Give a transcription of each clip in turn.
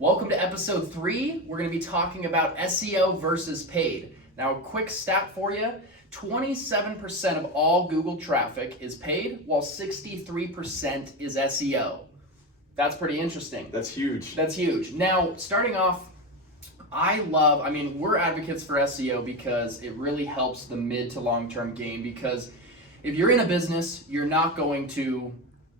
Welcome to episode 3. We're going to be talking about SEO versus paid. Now, a quick stat for you. 27% of all Google traffic is paid, while 63% is SEO. That's pretty interesting. That's huge. That's huge. Now, starting off, we're advocates for SEO because it really helps the mid to long-term game, because if you're in a business, you're not going to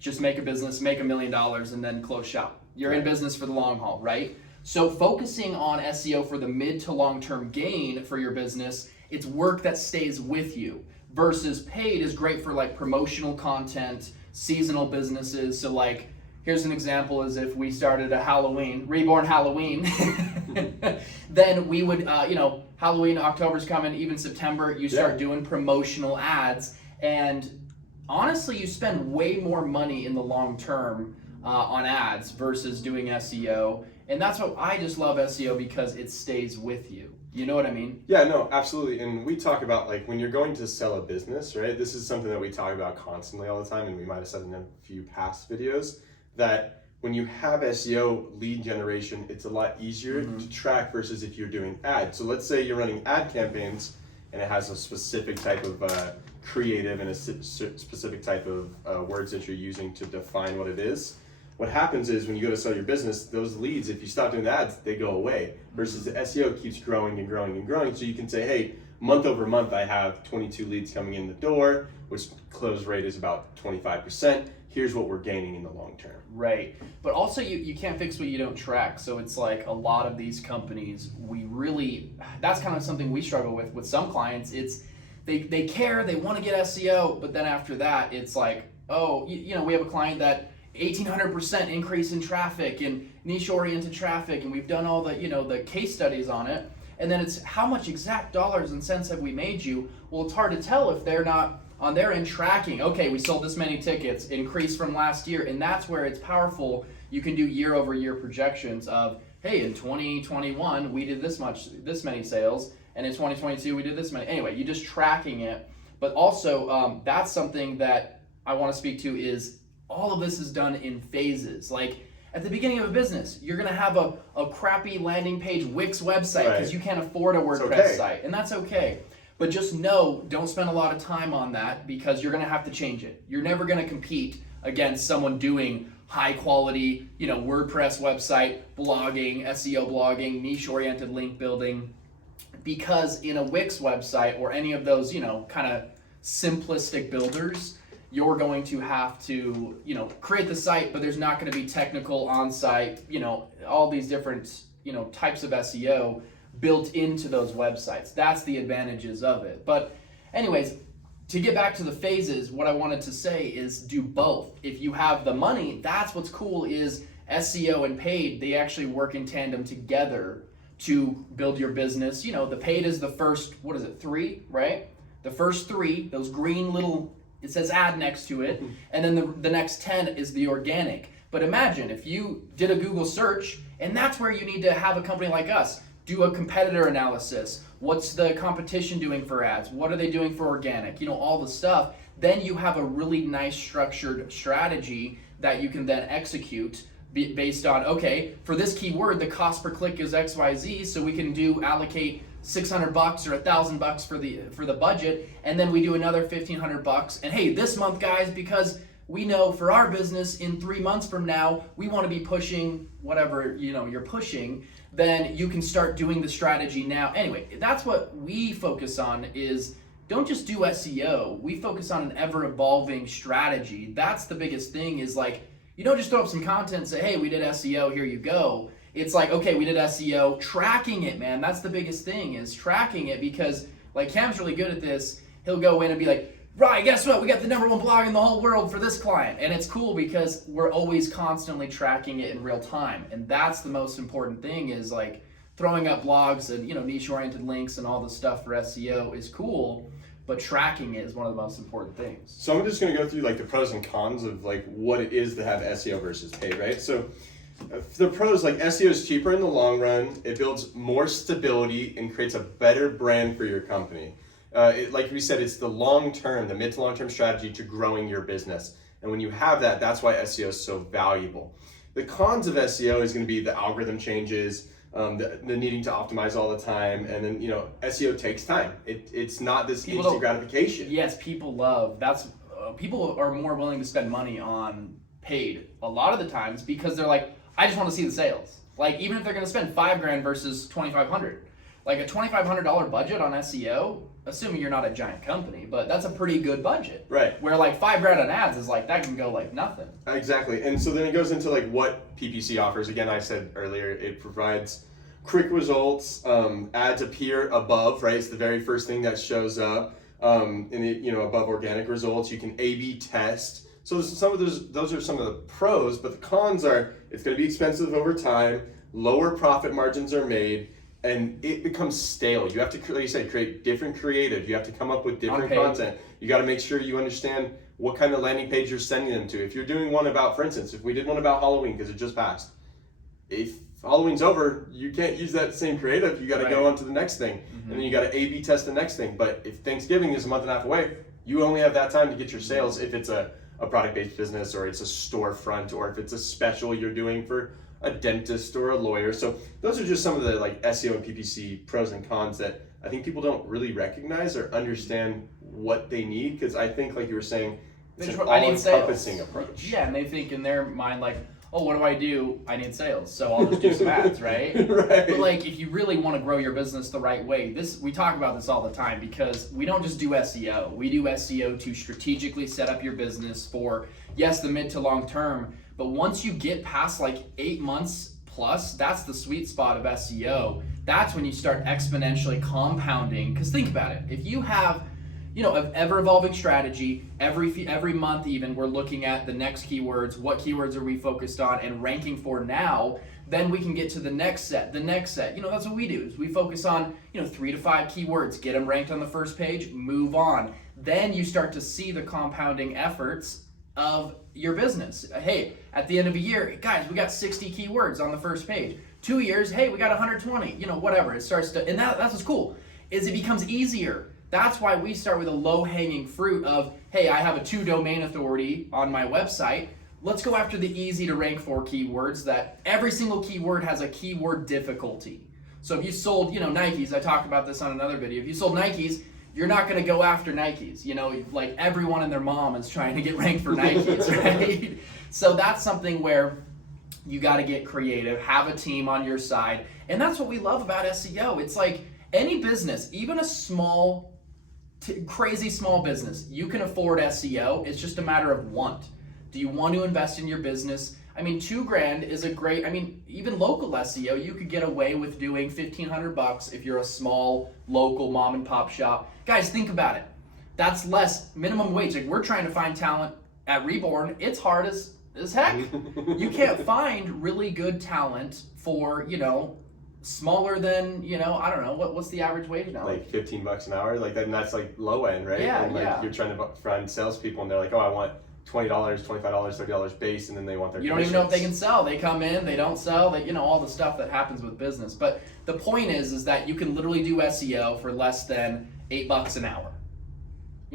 just make a business, make $1 million, and then close shop. You're in business for the long haul, right? So focusing on SEO for the mid to long-term gain for your business, it's work that stays with you, versus paid is great for like promotional content, seasonal businesses. So like, here's an example, is if we started a Reborn Halloween, then we would, Halloween, October's coming, even September, you start doing promotional ads, and honestly, you spend way more money in the long term on ads versus doing SEO. And that's what I just love SEO, because it stays with you. You know what I mean? Yeah, no, absolutely. And we talk about, like, when you're going to sell a business, right? This is something that we talk about constantly all the time, and we might have said in a few past videos, that when you have SEO lead generation, it's a lot easier to track versus if you're doing ads. So let's say you're running ad campaigns and it has a specific type of creative and a specific type of words that you're using to define what it is. What happens is when you go to sell your business, those leads, if you stop doing the ads, they go away. Versus the SEO keeps growing and growing and growing. So you can say, hey, month over month, I have 22 leads coming in the door, which close rate is about 25%. Here's what we're gaining in the long term. Right. But also you can't fix what you don't track. So it's like a lot of these companies, that's kind of something we struggle with some clients. It's they care, they want to get SEO, but then after that, it's like, we have a client that 1,800% increase in traffic and niche-oriented traffic, and we've done all the case studies on it. And then it's how much exact dollars and cents have we made you? Well, it's hard to tell if they're not on their end tracking. Okay, we sold this many tickets, increase from last year, and that's where it's powerful. You can do year-over-year projections of, hey, in 2021 we did this many sales, and in 2022 we did this many. Anyway, you're just tracking it. But also, that's something that I want to speak to, is all of this is done in phases. Like at the beginning of a business, you're gonna have a crappy landing page Wix website because you can't afford a WordPress site, and that's okay. But just know, don't spend a lot of time on that, because you're gonna have to change it. You're never gonna compete against someone doing high quality, WordPress website, blogging, SEO blogging, niche-oriented link building, because in a Wix website or any of those, kind of simplistic builders, you're going to have to, create the site, but there's not going to be technical on-site, all these different, types of SEO built into those websites. That's the advantages of it. But anyways, to get back to the phases, what I wanted to say is do both. If you have the money, that's what's cool, is SEO and paid, they actually work in tandem together to build your business. The paid is the first, 3, right? The first 3, those green little, it says ad next to it, and then the next 10 is the organic. But imagine if you did a Google search, and that's where you need to have a company like us do a competitor analysis. What's the competition doing for ads? What are they doing for organic? All the stuff. Then you have a really nice structured strategy that you can then execute based on, okay, for this keyword, the cost per click is XYZ, so we can allocate $600 or $1,000 for the budget, and then we do another $1,500. And hey, this month, guys, because we know for our business in 3 months from now, we want to be pushing whatever you're pushing, then you can start doing the strategy now. Anyway, that's what we focus on, is don't just do SEO. We focus on an ever-evolving strategy. That's the biggest thing, is like, you don't just throw up some content and say, hey, we did SEO, here you go. It's like, okay, we did SEO, tracking it, man. That's the biggest thing, is tracking it, because like Cam's really good at this. He'll go in and be like, right, guess what? We got the #1 blog in the whole world for this client. And it's cool because we're always constantly tracking it in real time. And that's the most important thing, is like throwing up blogs and, niche-oriented links and all the stuff for SEO is cool, but tracking it is one of the most important things. So I'm just going to go through like the pros and cons of like what it is to have SEO versus paid, right? So the pros, like SEO is cheaper in the long run. It builds more stability and creates a better brand for your company. Like we said, it's the long-term, the mid to long-term strategy to growing your business. And when you have that, that's why SEO is so valuable. The cons of SEO is going to be the algorithm changes, the needing to optimize all the time, and then SEO takes time. It's not this instant gratification. Yes, people are more willing to spend money on paid a lot of the times because they're like, I just want to see the sales. Like even if they're going to spend $5,000 versus $2,500, like a $2,500 budget on SEO, assuming you're not a giant company, but that's a pretty good budget. Right. Where like $5,000 on ads is like, that can go like nothing. Exactly. And so then it goes into like what PPC offers. Again, I said earlier, it provides quick results. Ads appear above, right? It's the very first thing that shows up. Above organic results. You can A/B test. So those are some of the pros, but the cons are it's going to be expensive over time, lower profit margins are made, and it becomes stale. You have to, like you said, create different creative. You have to come up with different content. You got to make sure you understand what kind of landing page you're sending them to. If you're doing one about, for instance, if we did one about Halloween because it just passed, if Halloween's over, you can't use that same creative. You got to go on to the next thing, and then you got to A/B test the next thing. But if Thanksgiving is a month and a half away, you only have that time to get your sales if it's a product-based business, or it's a storefront, or if it's a special you're doing for a dentist or a lawyer. So those are just some of the like SEO and PPC pros and cons that I think people don't really recognize or understand what they need, because I think, like you were saying, it's an all-encompassing approach. Yeah, and they think in their mind like, oh, what do? I need sales, so I'll just do some ads, right? Right. But like, if you really want to grow your business the right way, we talk about this all the time, because we don't just do SEO. We do SEO to strategically set up your business for, yes, the mid to long term, but once you get past like 8 months plus, that's the sweet spot of SEO. That's when you start exponentially compounding, because think about it. If you have an ever-evolving strategy, every month even, we're looking at the next keywords, what keywords are we focused on and ranking for now, then we can get to the next set. That's what we do, is we focus on, 3 to 5 keywords, get them ranked on the first page, move on. Then you start to see the compounding efforts of your business. Hey, at the end of a year, guys, we got 60 keywords on the first page. 2 years, hey, we got 120, whatever. It starts to, and that's what's cool, is it becomes easier. That's why we start with a low-hanging fruit of, hey, I have a 2 domain authority on my website. Let's go after the easy to rank for keywords that every single keyword has a keyword difficulty. So if you sold, Nikes, I talked about this on another video. If you sold Nikes, you're not going to go after Nikes. Like everyone and their mom is trying to get ranked for Nikes, right? So that's something where you got to get creative, have a team on your side. And that's what we love about SEO. It's like any business, even a small, crazy small business, you can afford SEO. It's just a matter of want. Do you want to invest in your business? I mean, $2,000 is a great, even local SEO, you could get away with doing $1,500 if you're a small local mom and pop shop. Guys, think about it. That's less minimum wage. Like, we're trying to find talent at Reborn. It's hard as heck. You can't find really good talent for, smaller than, I don't know, what's the average wage now? Like $15 an hour? Like that's like low end, right? Yeah, and you're trying to find salespeople and they're like, oh, I want $20, $25, $30 base, and then they want their You don't even know if they can sell. They come in, they don't sell, all the stuff that happens with business. But the point is that you can literally do SEO for less than $8 an hour.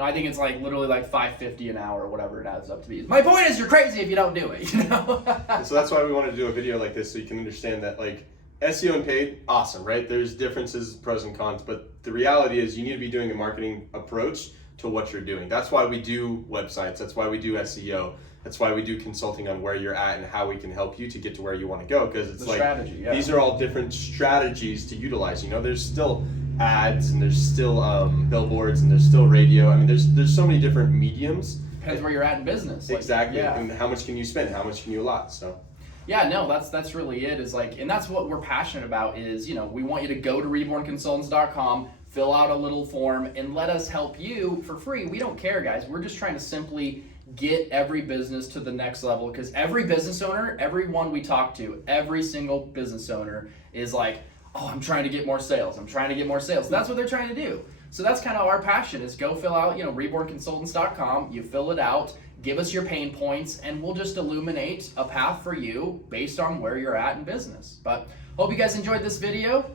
I think it's like literally like $5.50 an hour or whatever it adds up to be. My point is, you're crazy if you don't do it, So that's why we wanted to do a video like this, so you can understand that, like, SEO and paid, awesome, right? There's differences, pros and cons, but the reality is you need to be doing a marketing approach to what you're doing. That's why we do websites. That's why we do SEO. That's why we do consulting on where you're at and how we can help you to get to where you want to go. Because it's the strategy, yeah. These are all different strategies to utilize. There's still ads and there's still billboards and there's still radio. There's so many different mediums. Depends where you're at in business. Exactly. Yeah. And how much can you spend? How much can you allot? So. Yeah, no, that's really it. And that's what we're passionate about. Is we want you to go to rebornconsultants.com, fill out a little form, and let us help you for free. We don't care, guys. We're just trying to simply get every business to the next level, because every business owner, everyone we talk to, every single business owner is like, oh, I'm trying to get more sales. I'm trying to get more sales. That's what they're trying to do. So that's kind of our passion, is go fill out, rebornconsultants.com. You fill it out, give us your pain points, and we'll just illuminate a path for you based on where you're at in business. But hope you guys enjoyed this video.